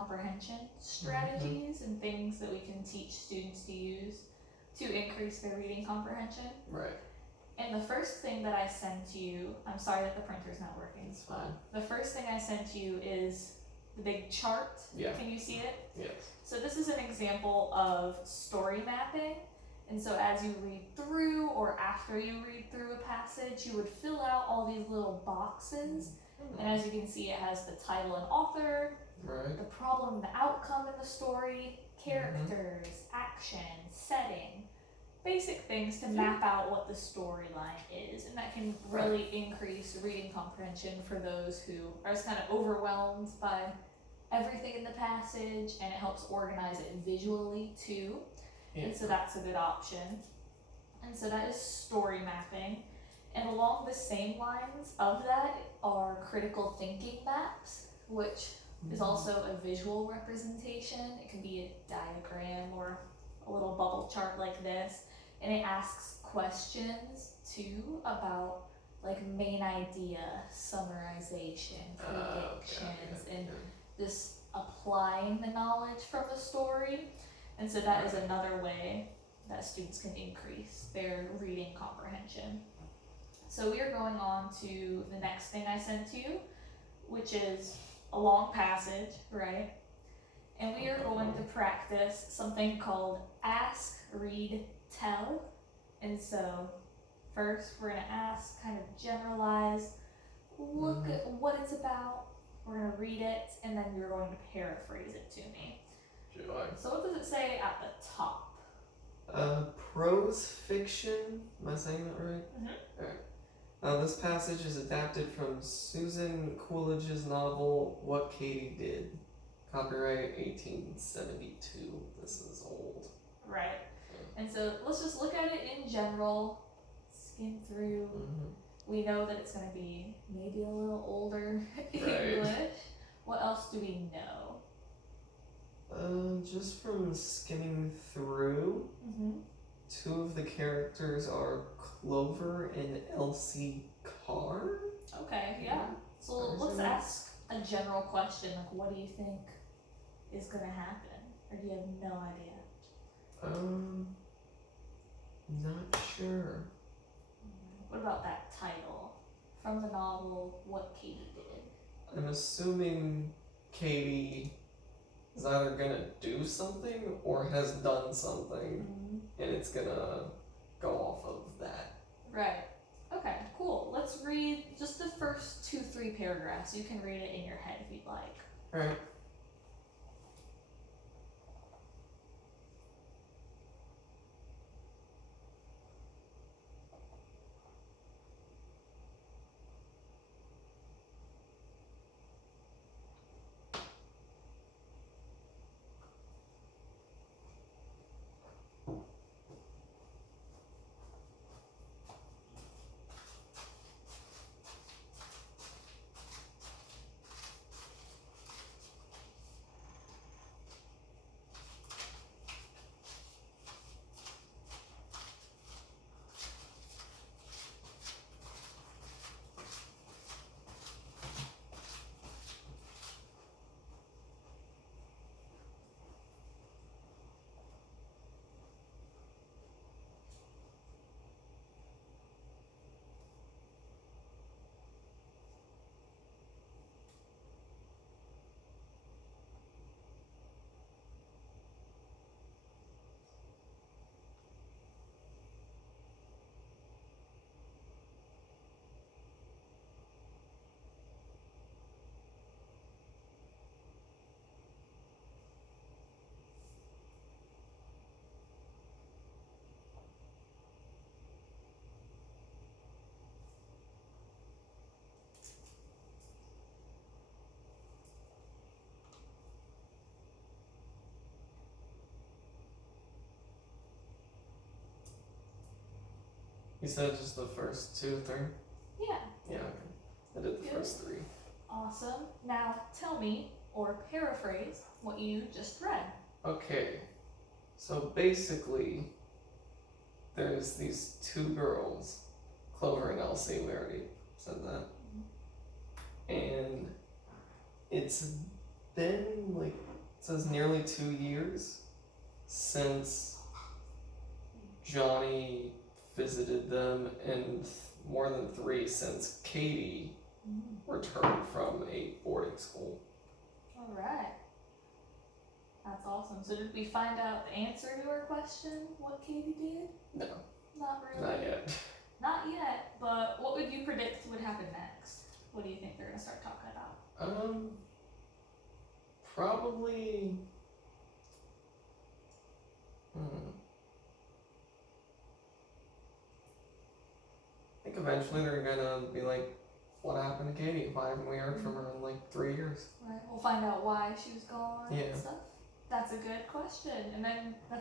comprehension strategies and things that we can teach students to use to increase their reading comprehension. Right. And the first thing that I sent you, I'm sorry that the printer's not working. It's fine. The first thing I sent you is the big chart. Yeah. Can you see it? Yes. So this is an example of story mapping. And so as you read through or after you read through a passage, you would fill out all these little boxes. And as you can see, it has the title and author, Right. the problem, the outcome in the story, characters, action, setting, basic things to map out what the storyline is. And that can really increase reading comprehension for those who are just kind of overwhelmed by everything in the passage, and it helps organize it visually too. Yeah. And so that's a good option. And so that is story mapping. And along the same lines of that are critical thinking maps, which is also a visual representation. It can be a diagram or a little bubble chart like this. And it asks questions too about like main idea, summarization, predictions, and just applying the knowledge from the story. And so that is another way that students can increase their reading comprehension. So we are going on to the next thing I sent to you, which is a long passage, right? And we are going to practice something called ask, read, tell. And so first we're gonna ask, kind of generalize, look at what it's about. We're gonna read it, and then you're going to paraphrase it to me. Sure. So what does it say at the top? Prose fiction. Am I saying that right? Mm-hmm. Alright. This passage is adapted from Susan Coolidge's novel What Katie Did. Copyright 1872. This is old. Right. And so let's just look at it in general, skim through. We know that it's going to be maybe a little older English. What else do we know? Just from skimming through, two of the characters are Clover and Elsie Carr. Okay, yeah. So let's ask a general question, like what do you think is going to happen? Or do you have no idea? Not sure. What about that title? From the novel, What Katie Did. I'm assuming Katie is either gonna do something or has done something, and it's gonna go off of that. Right. Okay, cool. Let's read just the first 2-3 paragraphs. You can read it in your head if you'd like. Alright. You said just the first 2 or 3? Yeah. Yeah, okay. I did the first 3. Awesome. Now tell me, or paraphrase, what you just read. Okay. So basically, there's these 2 girls, Clover and Elsie, we already said that. And it's been like says nearly 2 years since Johnny visited them, and more than 3 since Katie returned from a boarding school. Alright. That's awesome. So did we find out the answer to our question, what Katie did? No, Not really. not yet. Not yet, but what would you predict would happen next? What do you think they're gonna start talking about? Probably. I think eventually they're gonna be like, what happened to Katie? Why haven't we heard from her in like 3 years? Right. We'll find out why she was gone Yeah. and stuff. That's a good question. And then that's